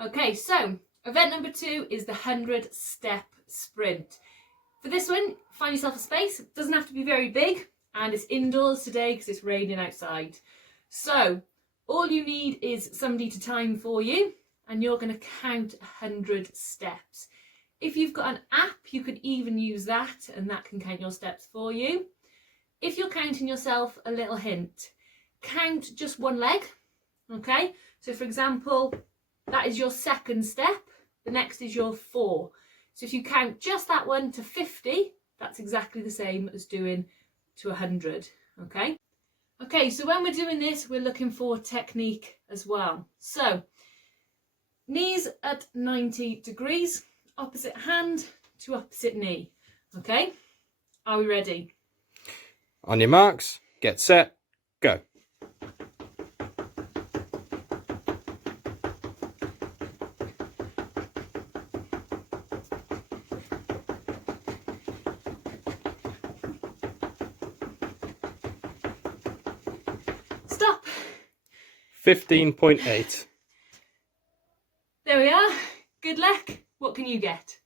Okay, so event number 2 is the 100-step sprint. For this one, find yourself a space. It doesn't have to be very big, and it's indoors today because it's raining outside. So all you need is somebody to time for you, and you're going to count 100 steps. If you've got an app, you could even use that, and that can count your steps for you. If you're counting yourself, a little hint. Count just one leg, okay? So for example, that is your second step. The next is your 4. So if you count just that one to 50, that's exactly the same as doing to 100, okay? Okay, so when we're doing this, we're looking for technique as well. So knees at 90 degrees, opposite hand to opposite knee, okay? Are we ready? On your marks, get set, go. Stop. 15.8. There we are. Good luck. What can you get?